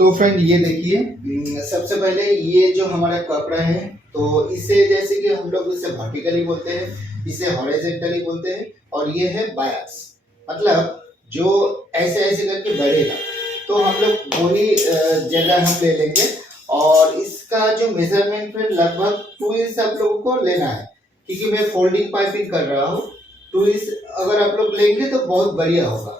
तो फ्रेंड ये देखिए, सबसे पहले ये जो हमारा कपड़ा है, तो इसे जैसे कि हम लोग इसे वर्टिकली बोलते हैं, इसे हॉरिजॉन्टली बोलते हैं, और ये है बायस। मतलब जो ऐसे ऐसे करके बढ़ेगा, तो हम लोग वही जगह हम ले लेंगे। और इसका जो मेजरमेंट है लगभग 2 इंच आप लोगों को लेना है, क्योंकि मैं फोल्डिंग पाइपिंग कर रहा हूँ। 2 इंच अगर आप लोग लेंगे तो बहुत बढ़िया होगा।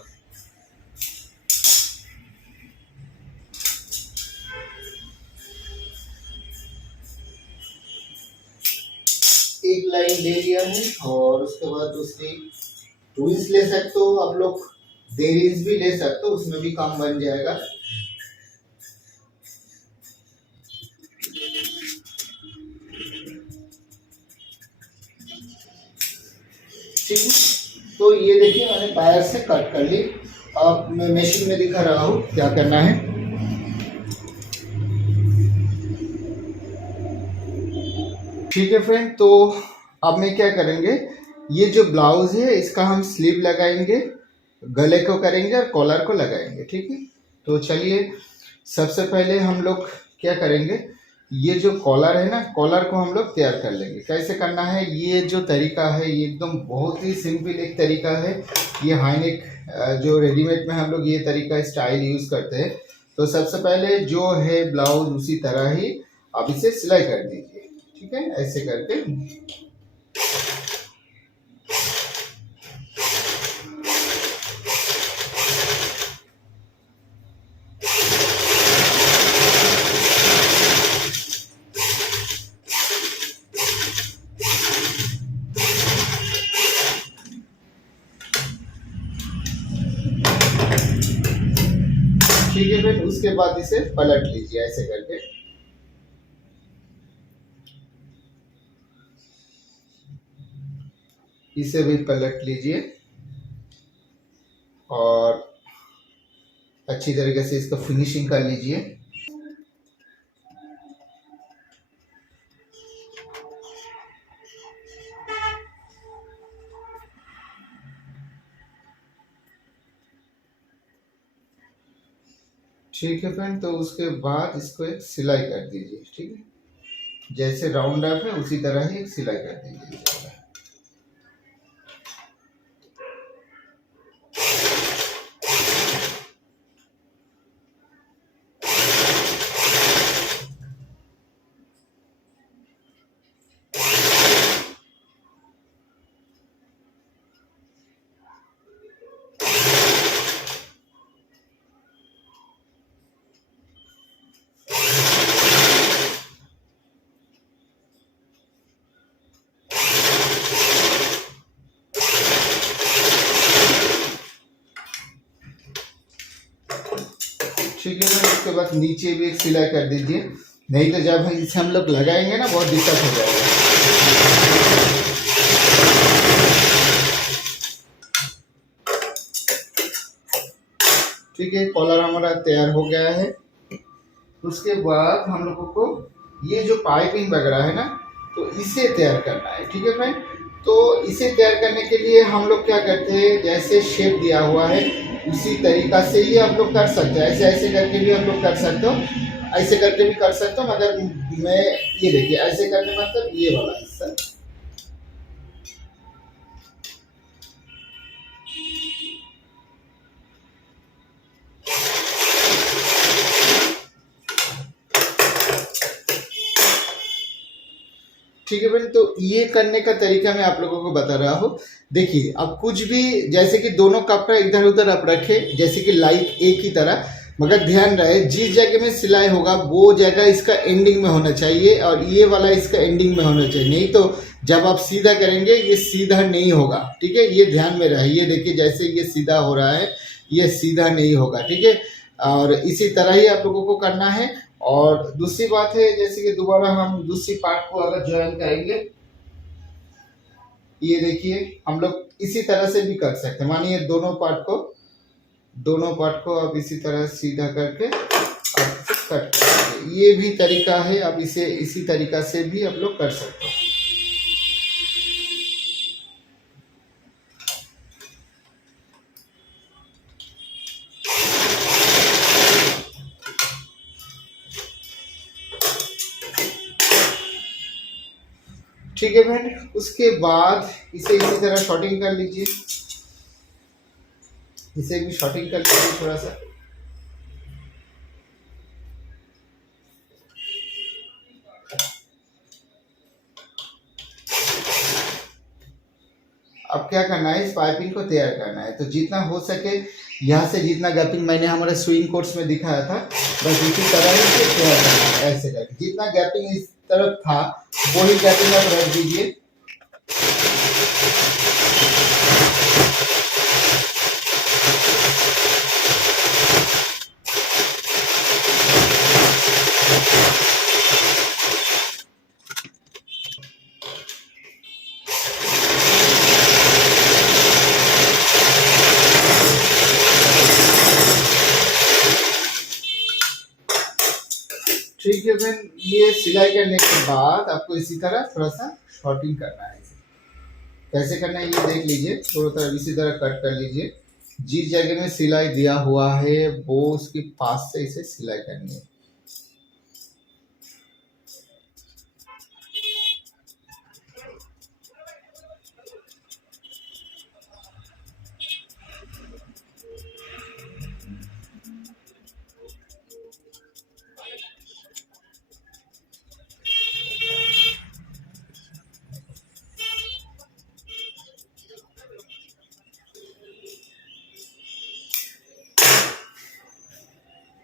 एक लाइन ले लिया है, और उसके बाद दूसरी 2 इंच ले सकते हो आप लोग, 1.5 इंच भी ले सकते हो, उसमें भी काम बन जाएगा। ठीक है, तो ये देखिए मैंने वायर से कट कर ली। अब मैं मशीन में दिखा रहा हूँ क्या करना है। ठीक है फ्रेंड, तो अब मैं क्या करेंगे, ये जो ब्लाउज है इसका हम स्लीव लगाएंगे, गले को करेंगे और कॉलर को लगाएंगे। ठीक है, तो चलिए सबसे पहले हम लोग क्या करेंगे, ये जो कॉलर है ना, कॉलर को हम लोग तैयार कर लेंगे। कैसे करना है, ये जो तरीका है ये एकदम बहुत ही सिंपल एक तरीका है। ये हाईनेक जो रेडीमेड में हम लोग ये तरीका स्टाइल यूज करते हैं। तो सबसे पहले जो है ब्लाउज उसी तरह ही आप इसे सिलाई कर दीजिए। ठीक है, ऐसे करके। ठीक है, फिर उसके बाद इसे पलट लीजिए ऐसे करके। इसे भी पलट लीजिए और अच्छी तरीके से इसका फिनिशिंग कर लीजिए। ठीक है फ्रेंड, तो उसके बाद इसको एक सिलाई कर दीजिए। ठीक है, जैसे राउंड अप है उसी तरह ही एक सिलाई कर दीजिए। ठीक है फ्रेंड, उसके बाद नीचे भी एक सिलाई कर दीजिए, नहीं तो जब इसे हम लोग लगाएंगे ना बहुत दिक्कत हो जाएगा। ठीक है, कॉलर हमारा तैयार हो गया है। उसके बाद हम लोगों को ये जो पाइपिंग वगैरह है ना, तो इसे तैयार करना है। ठीक है फ्रेंड, तो इसे तैयार करने के लिए हम लोग क्या करते हैं, जैसे शेप दिया हुआ है उसी तरीका से ही आप लोग कर सकते हो। ऐसे ऐसे करके भी आप लोग कर सकते हो, ऐसे करके भी कर सकते हो, मगर मैं ये देखिए ऐसे करने मतलब ये वाला हिस्सा। ठीक है फ्रेंड, तो ये करने का तरीका मैं आप लोगों को बता रहा हूँ। देखिए अब कुछ भी, जैसे कि दोनों कपड़ा इधर उधर आप रखे जैसे कि लाइक एक ही तरह, मगर ध्यान रहे जिस जगह में सिलाई होगा वो जगह इसका एंडिंग में होना चाहिए, और ये वाला इसका एंडिंग में होना चाहिए, नहीं तो जब आप सीधा करेंगे ये सीधा नहीं होगा। ठीक है, ये ध्यान में रहे। ये देखिए जैसे ये सीधा हो रहा है, ये सीधा नहीं होगा। ठीक है, और इसी तरह ही आप लोगों को करना है। और दूसरी बात है, जैसे कि दोबारा हम दूसरी पार्ट को अगर ज्वाइन करेंगे, ये देखिए हम लोग इसी तरह से भी कर सकते हैं। मानिए दोनों पार्ट को आप इसी तरह सीधा करके आप कट करेंगे। ये भी तरीका है, आप इसे इसी तरीका से भी आप लोग कर सकते हो। ठीक है फ्रेंड, उसके बाद इसे इसी तरह शॉर्टिंग कर लीजिए, इसे भी शॉर्टिंग कर लीजिए थोड़ा सा। अब क्या करना है, इस पाइपिंग को तैयार करना है। तो जितना हो सके यहाँ से जितना गैपिंग मैंने हमारे स्विंग कोर्स में दिखाया था, बस इसी तरह ही से तैयार करना है। ऐसे करके जितना गैपिंग इस तरफ था वही गैपिंग आप रख दीजिए। ठीक है फ्रेंड, ये सिलाई करने के बाद आपको इसी तरह थोड़ा सा शॉर्टिंग करना है। इसे कैसे करना है ये देख लीजिए, थोड़ा तरह इसी तरह कट कर लीजिए। जिस जगह में सिलाई दिया हुआ है वो उसके पास से इसे सिलाई करनी है।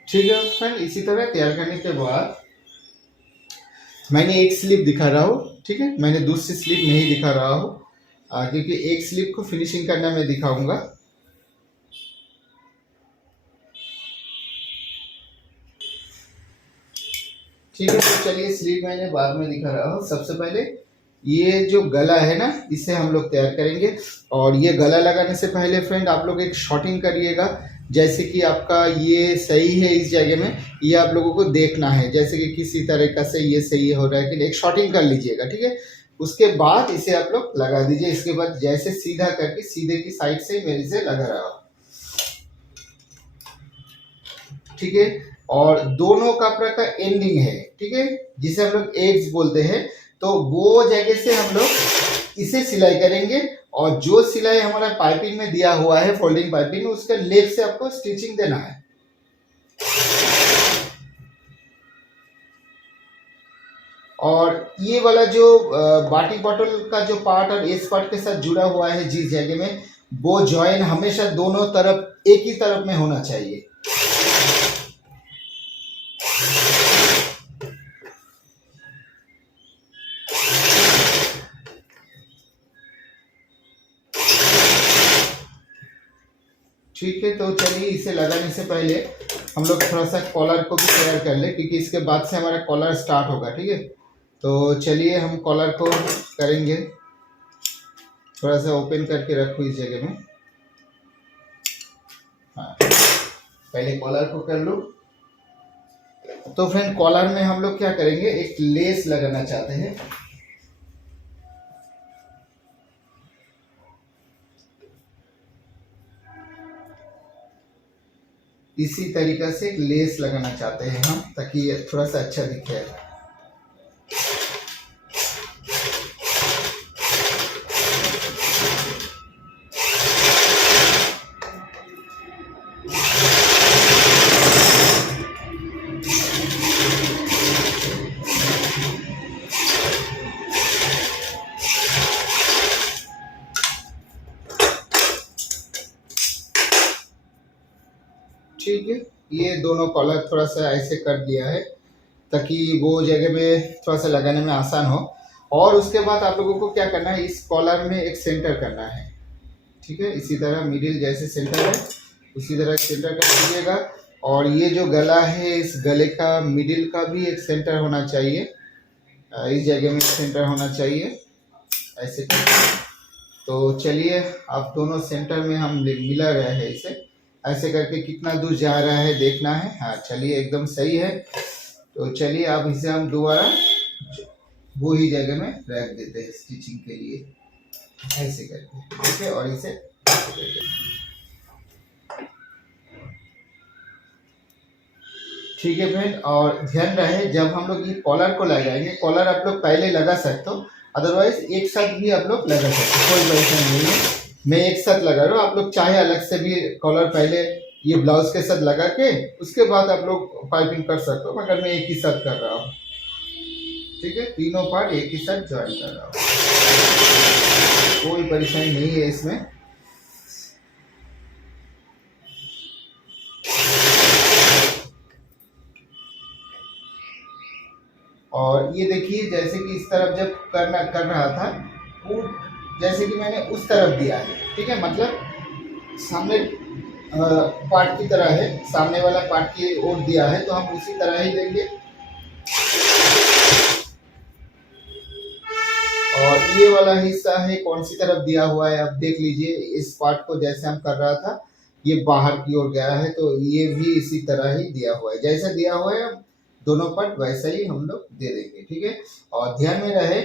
ठीक है फ्रेंड, इसी तरह तैयार करने के बाद मैंने एक स्लिप दिखा रहा हूँ, ठीक है, मैंने दूसरी स्लिप नहीं दिखा रहा हूँ क्योंकि एक स्लिप को फिनिशिंग करना मैं दिखाऊंगा। ठीक है, तो चलिए स्लीव मैंने बाद में दिखा रहा हूँ। सबसे पहले ये जो गला है ना, इसे हम लोग तैयार करेंगे। और ये गला लगाने से पहले फ्रेंड आप लोग एक शॉर्टिंग करिएगा, जैसे कि आपका ये सही है इस जगह में, ये आप लोगों को देखना है जैसे कि किसी तरीका से ये सही हो रहा है कि नहीं, एक शॉर्टिंग कर लीजिएगा। ठीक है, उसके बाद इसे आप लोग लगा दीजिए। इसके बाद जैसे सीधा करके सीधे की साइड से मेरे से लगा रहा हूँ, ठीक है। और दोनों कपड़ा का एंडिंग है, ठीक है, जिसे हम लोग एड्स बोलते हैं, तो वो जगह से हम लोग इसे सिलाई करेंगे। और जो सिलाई हमारा पाइपिंग में दिया हुआ है, फोल्डिंग पाइपिंग, उसके लेग से आपको स्टिचिंग देना है। और ये वाला जो बाटी बॉटल का जो पार्ट और इस पार्ट के साथ जुड़ा हुआ है जिस जगह में, वो जॉइन हमेशा दोनों तरफ एक ही तरफ में होना चाहिए। ठीक है, तो चलिए इसे लगाने से पहले हम लोग थोड़ा सा कॉलर को भी तैयार कर ले, क्योंकि इसके बाद से हमारा कॉलर स्टार्ट होगा। ठीक है, तो चलिए हम कॉलर को करेंगे। थोड़ा सा ओपन करके रखो इस जगह में। हाँ, पहले कॉलर को कर लो। तो फ्रेंड, कॉलर में हम लोग क्या करेंगे, एक लेस लगाना चाहते हैं। इसी तरीका से एक लेस लगाना चाहते हैं हम, ताकि ये थोड़ा सा अच्छा दिखे। ठीक है, ये दोनों कॉलर थोड़ा सा ऐसे कर दिया है ताकि वो जगह में थोड़ा सा लगाने में आसान हो। और उसके बाद आप लोगों को क्या करना है, इस कॉलर में एक सेंटर करना है। ठीक है, इसी तरह मिडिल जैसे सेंटर है उसी तरह सेंटर कर दीजिएगा। और ये जो गला है, इस गले का मिडिल का भी एक सेंटर होना चाहिए, इस जगह में सेंटर होना चाहिए, ऐसे करके। तो चलिए, आप दोनों सेंटर में हम मिला रहे हैं इसे, ऐसे करके कितना दूर जा रहा है देखना है। हाँ चलिए, एकदम सही है। तो चलिए, अब इसे हम दोबारा वो ही जगह में रख देते हैं स्टिचिंग के लिए, ऐसे करके। ठीक है, और इसे ठीक है फ्रेंड, और ध्यान रहे जब हम लोग ये कॉलर को लगाएंगे, कॉलर आप लोग पहले लगा सकते हो, अदरवाइज एक साथ भी आप लोग लगा सकते हैं, कोई परेशानी नहीं है। मैं एक साथ लगा रहा हूँ, आप लोग चाहे अलग से भी कॉलर पहले ये ब्लाउज के साथ लगा के उसके बाद आप लोग पाइपिंग कर सकते हो, मगर मैं एक ही साथ कर रहा हूँ। ठीक है, तीनों पार्ट एक ही साथ ज्वाइन कर रहा हूँ, कोई परेशानी नहीं है इसमें। और ये देखिए जैसे कि इस तरफ जब कर रहा था वो, जैसे कि मैंने उस तरफ दिया है, ठीक है, मतलब सामने पार्ट की तरह है, सामने वाला पार्ट की ओर दिया है तो हम उसी तरह ही देंगे। और ये वाला हिस्सा है कौन सी तरफ दिया हुआ है, अब देख लीजिए। इस पार्ट को जैसे हम कर रहा था ये बाहर की ओर गया है, तो ये भी इसी तरह ही दिया हुआ है, जैसा दिया हुआ है दोनों पार्ट वैसा ही हम लोग दे देंगे। ठीक है, और ध्यान में रहे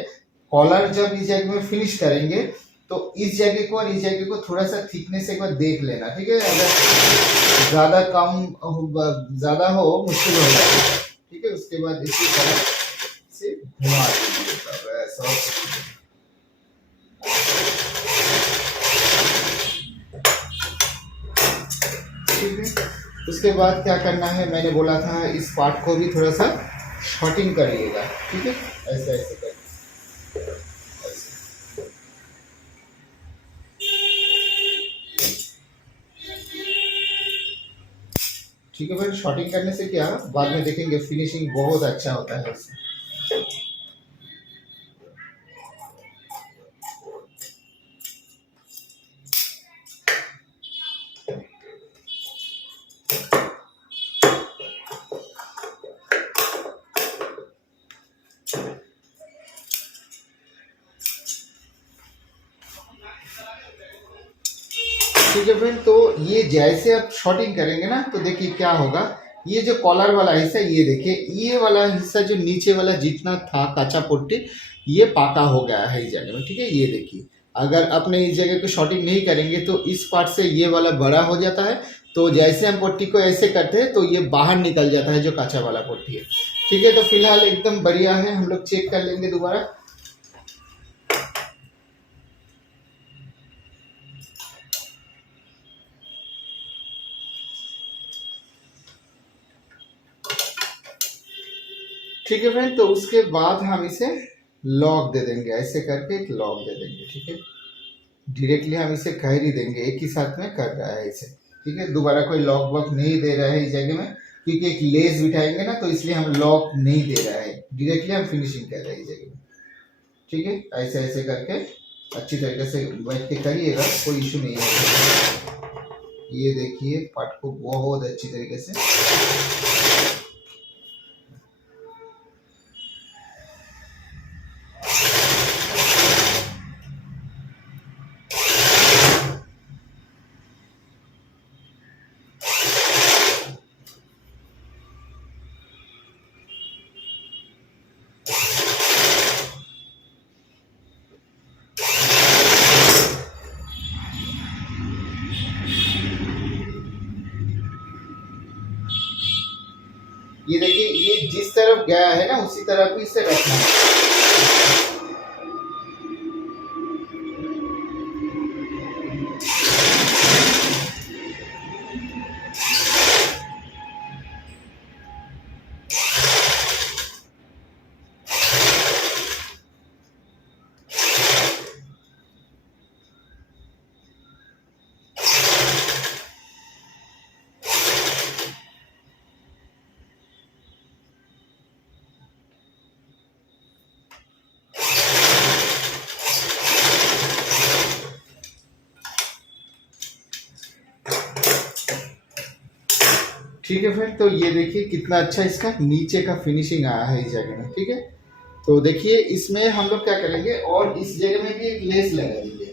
कॉलर जब इस जगह में फिनिश करेंगे तो इस जगह को और इस जगह को थोड़ा सा थिकनेस एक बार देख लेना। ठीक है, अगर ज्यादा कम ज्यादा हो मुश्किल हो जाएगा। ठीक है, उसके बाद इसी तरह से घुमा दीजिए ऐसा। ठीक है, उसके बाद क्या करना है, मैंने बोला था इस पार्ट को भी थोड़ा सा शॉर्टिंग करिएगा। ठीक है, ऐसे ऐसे कर ठीक है भाई, शॉर्टिंग करने से क्या बाद में देखेंगे फिनिशिंग बहुत अच्छा होता है इसमें। ठीक है फ्रेंड, तो ये जैसे आप शॉर्टिंग करेंगे ना तो देखिए क्या होगा, ये जो कॉलर वाला हिस्सा ये देखिए, ये वाला हिस्सा जो नीचे वाला जितना था कच्चा पुट्टी ये पाका हो गया है इस जगह में। ठीक है, ये देखिए अगर अपने इस जगह को शॉर्टिंग नहीं करेंगे तो इस पार्ट से ये वाला बड़ा हो जाता है, तो जैसे हम पुट्टी को ऐसे करते हैं तो ये बाहर निकल जाता है जो कच्चा वाला पुट्टी है। ठीक है, तो फिलहाल एकदम बढ़िया है, हम लोग चेक कर लेंगे दोबारा। ठीक है फ्रेंड, तो उसके बाद हम इसे लॉक दे देंगे, ऐसे करके एक लॉक दे देंगे। ठीक है, डायरेक्टली हम इसे कह ही देंगे एक ही साथ में कर रहा है इसे। ठीक है, दोबारा कोई लॉक वॉक नहीं दे रहा है इस जगह में, क्योंकि एक लेस बिठाएंगे ना तो इसलिए हम लॉक नहीं दे रहा है, डायरेक्टली हम फिनिशिंग कर रहे हैं इस जगह में। ठीक है, ऐसे ऐसे करके अच्छी तरीके से बैठ के करिएगा, कोई इशू नहीं है। ये देखिए पार्ट को बहुत अच्छी तरीके से ये देखिए, ये जिस तरफ गया है ना उसी तरफ ही इसे रखना है। ठीक है फ्रेंड, तो ये देखिए कितना अच्छा इसका नीचे का फिनिशिंग आया है इस जगह में। ठीक है, तो देखिए इसमें हम लोग क्या करेंगे और इस जगह में भी एक लेस लगा देंगे।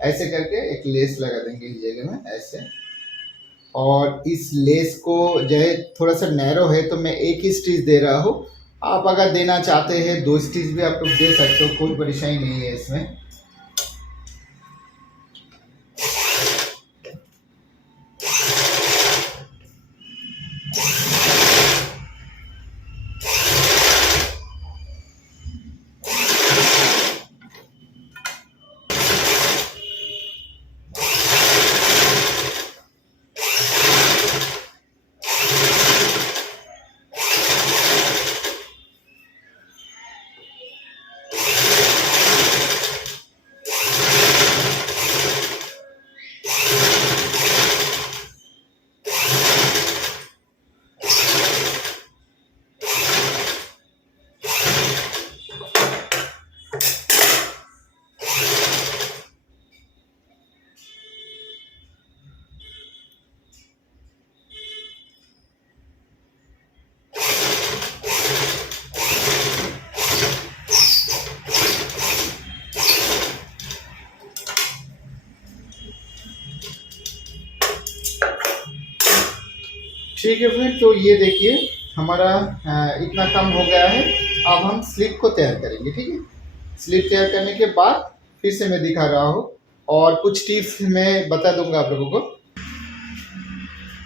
ऐसे करके एक लेस लगा देंगे इस जगह में ऐसे। और इस लेस को जो है थोड़ा सा नैरो है तो मैं एक ही स्टिच दे रहा हूँ, आप अगर देना चाहते हैं 2 स्टिच भी आप लोग दे सकते हो, कोई परेशानी नहीं है इसमें। ठीक है फ्रेंड, तो ये देखिए हमारा इतना कम हो गया है। अब हम स्लिप को तैयार करेंगे, ठीक है। स्लिप तैयार करने के बाद फिर से मैं दिखा रहा हूँ और कुछ टिप्स मैं बता दूंगा आप लोगों को।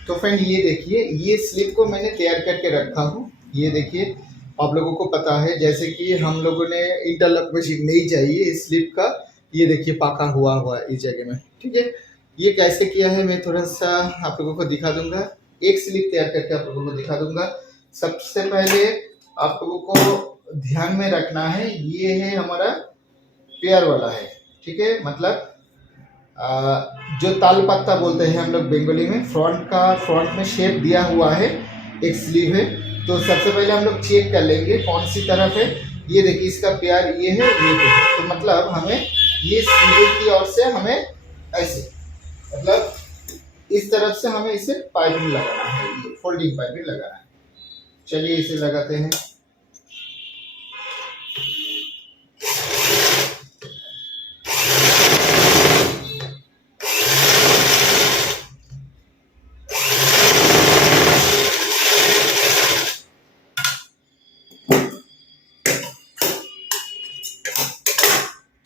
तो फ्रेंड ये देखिए, ये स्लिप को मैंने तैयार करके रखा हूँ। ये देखिए आप लोगों को पता है जैसे कि हम लोगों ने इंटरलॉक मशीन नहीं चाहिए इस स्लिप का। ये देखिए पाका हुआ हुआ है इस जगह में, ठीक है। ये कैसे किया है मैं थोड़ा सा आप लोगों को दिखा दूंगा। एक स्लिप तैयार करके आप लोगों को दिखा दूंगा। सबसे पहले आप लोगों को ध्यान में रखना है, ये है हमारा पेयर वाला है, ठीक है। मतलब जो ताल पत्ता बोलते हैं हम लोग बंगाली में, फ्रंट में शेप दिया हुआ है, एक स्लीव है। तो सबसे पहले हम लोग चेक कर लेंगे कौन सी तरफ है। ये देखिए इसका पेयर ये है, ये है। तो मतलब हमें ये सीधे की ओर से हमें ऐसे, मतलब इस तरफ से हमें इसे पाइपिंग लगाना है, ये फोल्डिंग पाइपिंग लगाना है। चलिए इसे लगाते हैं।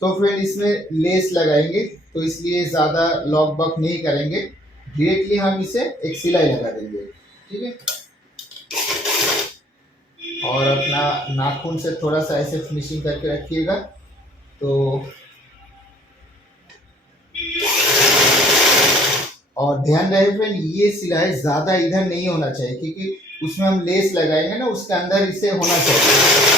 तो फिर इसमें लेस लगाएंगे, तो इसलिए ज़्यादा लॉक बॉक नहीं करेंगे, डायरेक्टली हम इसे एक सिलाई लगा देंगे, ठीक है। और अपना नाखून से थोड़ा सा ऐसे फिनिशिंग करके रखिएगा। तो और ध्यान रहे फ्रेंड, ये सिलाई ज़्यादा इधर नहीं होना चाहिए, क्योंकि उसमें हम लेस लगाएंगे ना, उसके अंदर इसे होना चाहिए।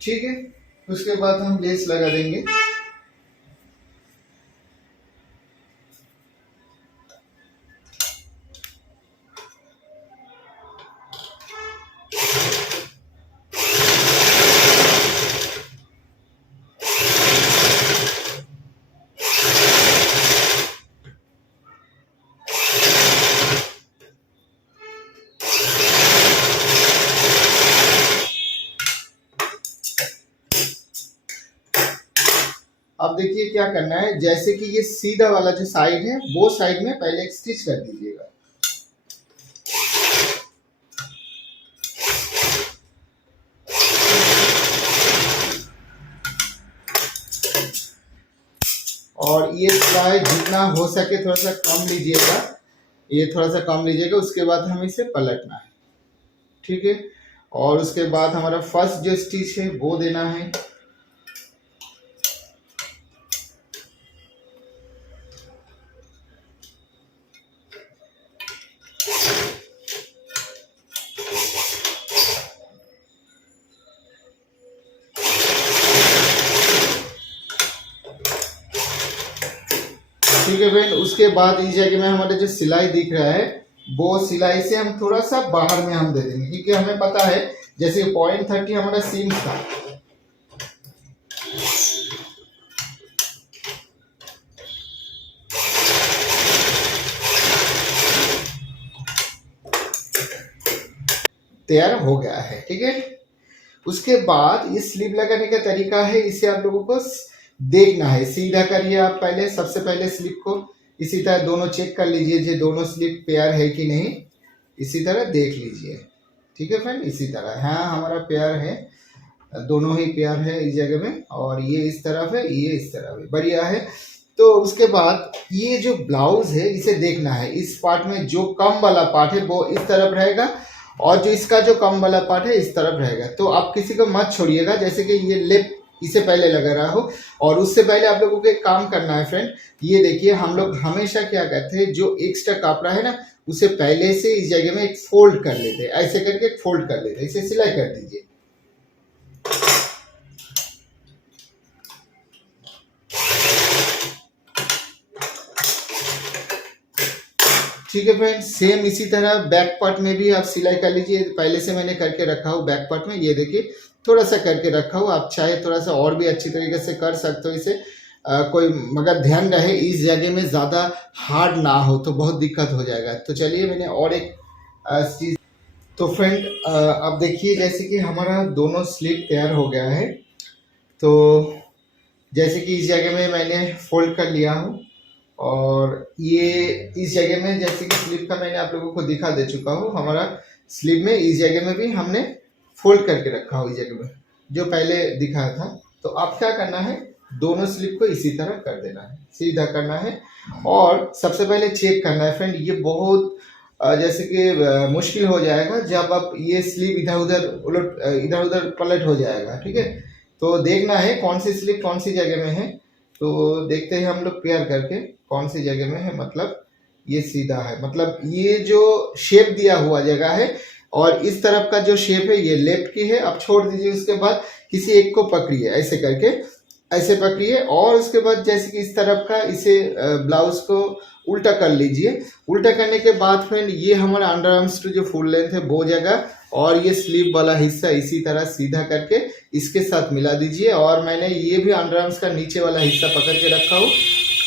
ठीक है, उसके बाद हम लेस लगा देंगे। अब देखिए क्या करना है, जैसे कि ये सीधा वाला जो साइड है, वो साइड में पहले एक स्टिच कर दीजिएगा। और ये सिलाई जितना हो सके थोड़ा सा कम लीजिएगा, ये थोड़ा सा कम लीजिएगा। उसके बाद हमें इसे पलटना है, ठीक है। और उसके बाद हमारा फर्स्ट जो स्टिच है वो देना है। ठीक है फ्रेंड, उसके बाद इस जगह में हमारे जो सिलाई दिख रहा है, वो सिलाई से हम थोड़ा सा बाहर में हम दे देंगे, क्योंकि हमें पता है जैसे 0.30 हमारा सीम था। तैयार हो गया है, ठीक है। उसके बाद ये स्लीव लगाने का तरीका है, इसे आप लोगों को देखना है। सीधा करिए आप पहले, सबसे पहले स्लीव को इसी तरह दोनों चेक कर लीजिए, जो दोनों स्लीव पेयर है कि नहीं, इसी तरह देख लीजिए, ठीक है फ्रेंड। इसी तरह, हाँ हमारा पेयर है, दोनों ही पेयर है इस जगह में। और ये इस तरफ है, ये इस तरफ है, बढ़िया है। तो उसके बाद ये जो ब्लाउज है इसे देखना है। इस पार्ट में जो कम वाला पार्ट है वो इस तरफ रहेगा, और जो इसका जो कम वाला पार्ट है इस तरफ रहेगा। तो आप किसी को मत छोड़िएगा, जैसे कि ये लेप इसे पहले लगा रहा हो। और उससे पहले आप लोगों को एक काम करना है फ्रेंड, ये देखिए हम लोग हमेशा क्या करते हैं, जो एक्स्ट्रा कपड़ा है ना, उसे पहले से इस जगह में एक फोल्ड कर लेते हैं, ऐसे करके एक फोल्ड कर लेते हैं, इसे सिलाई कर दीजिए। ठीक है फ्रेंड, सेम इसी तरह बैक पार्ट में भी आप सिलाई कर लीजिए। पहले से मैंने करके रखा हूँ बैक पार्ट में, ये देखिए थोड़ा सा करके रखा हूँ। आप चाहे थोड़ा सा और भी अच्छी तरीके से कर सकते हो इसे। कोई मगर ध्यान रहे इस जगह में ज़्यादा हार्ड ना हो तो बहुत दिक्कत हो जाएगा। तो चलिए मैंने और एक चीज़, तो फ्रेंड अब देखिए जैसे कि हमारा दोनों स्लीव तैयार हो गया है। तो जैसे कि इस जगह में मैंने फोल्ड कर लिया हूँ और ये इस जगह में जैसे कि स्लीव का मैंने आप लोगों को दिखा दे चुका हूँ। हमारा स्लीव में इस जगह में भी हमने फोल्ड करके रखा हो, इस जगह में जो पहले दिखाया था। तो अब क्या करना है, दोनों स्लीव को इसी तरह कर देना है, सीधा करना है। और सबसे पहले चेक करना है फ्रेंड, ये बहुत जैसे कि मुश्किल हो जाएगा जब आप ये स्लीव इधर उधर उलट इधर उधर पलट हो जाएगा, ठीक है। तो देखना है कौन सी स्लीव कौन सी जगह में है। तो देखते हैं हम लोग पेयर करके कौन सी जगह में है। मतलब ये सीधा है, मतलब ये जो शेप दिया हुआ जगह है और इस तरफ का जो शेप है ये लेफ्ट की है। अब छोड़ दीजिए, उसके बाद किसी एक को पकड़िए, ऐसे करके ऐसे पकड़िए और उसके बाद जैसे कि इस तरफ का इसे ब्लाउज को उल्टा कर लीजिए। उल्टा करने के बाद फ्रेंड ये हमारा अंडर आर्म्स टू जो फुल लेंथ है वो जगह और ये स्लीव वाला हिस्सा इसी तरह सीधा करके इसके साथ मिला दीजिए। और मैंने ये भी अंडर आर्म्स का नीचे वाला हिस्सा पकड़ के रखा हूँ।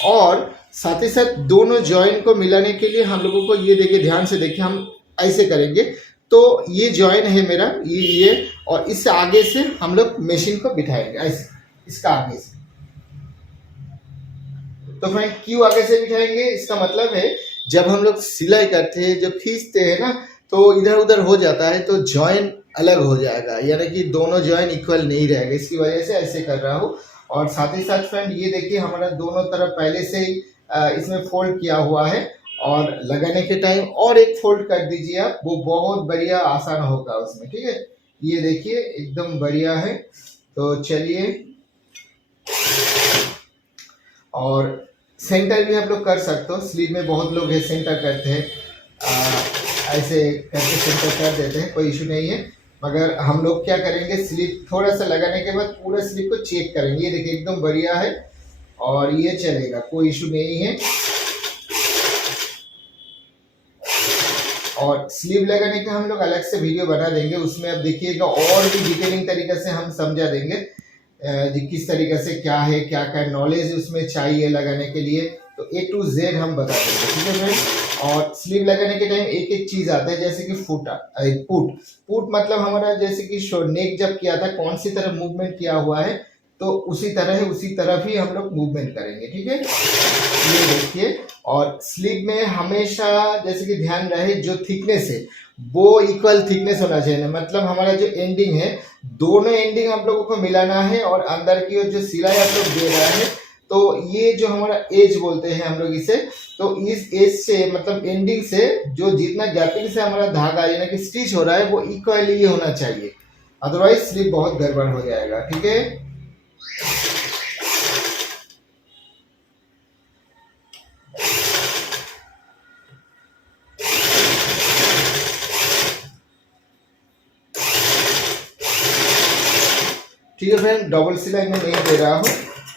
और साथ ही साथ दोनों जॉइंट को मिलाने के लिए हम लोगों को ये देखिए, ध्यान से देखिए, हम ऐसे करेंगे तो ये जॉइन है मेरा ये और इससे आगे से हम लोग मशीन को बिठाएंगे ऐसे, इसका आगे से। तो फ्रेंड क्यों आगे से बिठाएंगे, इसका मतलब है जब हम लोग सिलाई करते हैं, जब खींचते हैं ना, तो इधर उधर हो जाता है तो जॉइन अलग हो जाएगा, यानी कि दोनों जॉइन इक्वल नहीं रहेगा। इसकी वजह से ऐसे कर रहा हूँ। और साथ ही साथ फ्रेंड ये देखिए हमारा दोनों तरफ पहले से ही इसमें फोल्ड किया हुआ है और लगाने के टाइम और एक फोल्ड कर दीजिए आप, वो बहुत बढ़िया आसान होगा उसमें, ठीक है। ये देखिए एकदम बढ़िया है। तो चलिए, और सेंटर भी आप लोग कर सकते हो, स्लीव में बहुत लोग है सेंटर करते हैं, ऐसे करके सेंटर कर देते हैं, कोई इशू नहीं है। मगर हम लोग क्या करेंगे, स्लीव थोड़ा सा लगाने के बाद पूरा स्लीव को चेक करेंगे। ये देखिए एकदम बढ़िया है और ये चलेगा, कोई इशू नहीं है। और स्लीव लगाने का हम लोग अलग से वीडियो बना देंगे, उसमें आप देखिएगा और भी डिटेलिंग तरीके से हम समझा देंगे किस तरीके से क्या है, क्या क्या नॉलेज उसमें चाहिए लगाने के लिए, तो A to Z हम बता देंगे, ठीक है फ्रेंड। और स्लीव लगाने के टाइम एक एक चीज आता है, जैसे कि पुट मतलब हमारा जैसे कि नेक जब किया था कौन सी तरफ मूवमेंट किया हुआ है, तो उसी तरफ ही हम लोग मूवमेंट करेंगे, ठीक है। ये देखिए, और स्लीव में हमेशा जैसे कि ध्यान रहे जो थिकनेस है वो इक्वल थिकनेस होना चाहिए, मतलब हमारा जो एंडिंग है दोनों एंडिंग आप लोगों को मिलाना है। और अंदर की ओर जो सिलाई आप लोग दे रहे हैं, तो ये जो हमारा एज बोलते हैं हम लोग इसे, तो इस एज से मतलब एंडिंग से जो जितना गैपिंग से हमारा धागा यानी कि स्टिच हो रहा है वो इक्वली ही होना चाहिए, अदरवाइज स्लीव बहुत गड़बड़ हो जाएगा, ठीक है। ठीक है फ्रेंड, डबल सिलाई में नहीं दे रहा हूँ,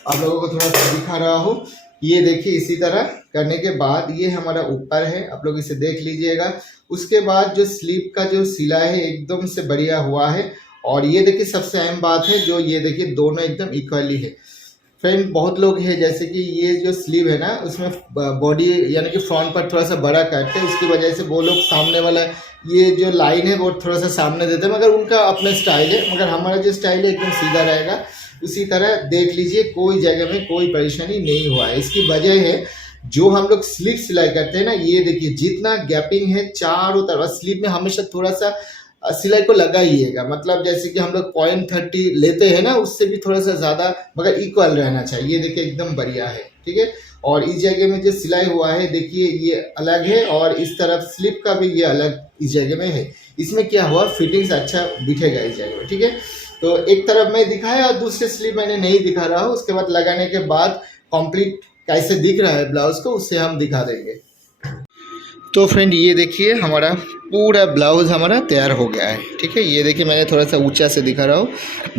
आप लोगों को थोड़ा सा दिखा रहा हूँ। ये देखिए इसी तरह करने के बाद ये हमारा ऊपर है, आप लोग इसे देख लीजिएगा। उसके बाद जो स्लीव का जो सिलाई है एकदम से बढ़िया हुआ है। और ये देखिए सबसे अहम बात है, जो ये देखिए दोनों एकदम इक्वली है फ्रेंड। बहुत लोग है जैसे कि ये जो स्लीव है ना उसमें बॉडी यानी कि फ्रंट पर थोड़ा सा बड़ा काटते हैं, उसकी वजह से वो लोग सामने वाला ये जो लाइन है वो थोड़ा सा सामने देते हैं, मगर उनका अपना स्टाइल है। मगर हमारा जो स्टाइल है एकदम सीधा रहेगा, उसी तरह देख लीजिए, कोई जगह में कोई परेशानी नहीं हुआ है। इसकी वजह है जो हम लोग स्लीव सिलाई करते हैं ना, ये देखिए जितना गैपिंग है चारों तरफ, स्लीव में हमेशा थोड़ा सा सिलाई को लगाइएगा, मतलब जैसे कि हम लोग 0.30 लेते हैं ना, उससे भी थोड़ा सा ज़्यादा मगर इक्वल रहना चाहिए। ये देखिए एकदम बढ़िया है, ठीक है। और इस जगह में जो सिलाई हुआ है देखिए ये अलग है, और इस तरफ स्लिप का भी ये अलग इस जगह में है। इसमें क्या हुआ, फिटिंग्स अच्छा बिठेगा इस जगह में, ठीक है। तो एक तरफ मैं दिखाया और दूसरे स्लीव मैंने नहीं दिखा रहा हूँ। उसके बाद लगाने के बाद कंप्लीट कैसे दिख रहा है ब्लाउज को, उससे हम दिखा देंगे। तो फ्रेंड ये देखिए हमारा पूरा ब्लाउज़ हमारा तैयार हो गया है, ठीक है। ये देखिए मैंने थोड़ा सा ऊंचा से दिखा रहा हूँ,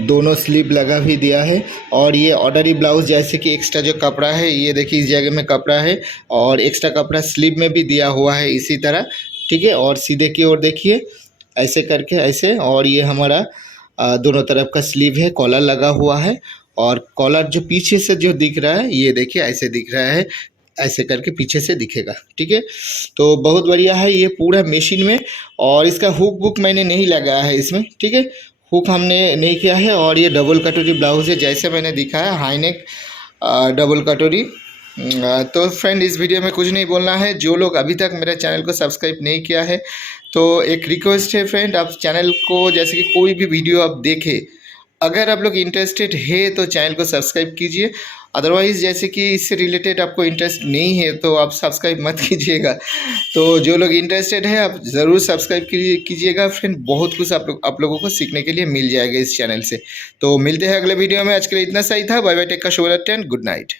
दोनों स्लीव लगा भी दिया है। और ये ऑर्डरी ब्लाउज़ जैसे कि एक्स्ट्रा जो कपड़ा है, ये देखिए इस जगह में कपड़ा है और एक्स्ट्रा कपड़ा स्लीव में भी दिया हुआ है इसी तरह, ठीक है। और सीधे की ओर देखिए ऐसे करके ऐसे, और ये हमारा दोनों तरफ का स्लीव है, कॉलर लगा हुआ है। और कॉलर जो पीछे से जो दिख रहा है ये देखिए ऐसे दिख रहा है, ऐसे करके पीछे से दिखेगा। ठीक है, तो बहुत बढ़िया है ये पूरा मशीन में। और इसका हुक बुक मैंने नहीं लगाया है इसमें, ठीक है, हुक हमने नहीं किया है। और ये डबल कटोरी ब्लाउज है जैसे मैंने दिखाया, हाई नेक डबल कटोरी। तो फ्रेंड इस वीडियो में कुछ नहीं बोलना है। जो लोग अभी तक मेरे चैनल को सब्सक्राइब नहीं किया है तो एक रिक्वेस्ट है फ्रेंड, आप चैनल को जैसे कि कोई भी वीडियो आप देखें, अगर आप लोग इंटरेस्टेड है तो चैनल को सब्सक्राइब कीजिए। अदरवाइज़ जैसे कि इससे रिलेटेड आपको इंटरेस्ट नहीं है तो आप सब्सक्राइब मत कीजिएगा। तो जो लोग इंटरेस्टेड है आप ज़रूर सब्सक्राइब कीजिएगा फ्रेंड, बहुत कुछ आप लोगों को सीखने के लिए मिल जाएगा इस चैनल से। तो मिलते हैं अगले वीडियो में, आज के लिए इतना सही था। बाय बाय, टेक का शो, गुड नाइट।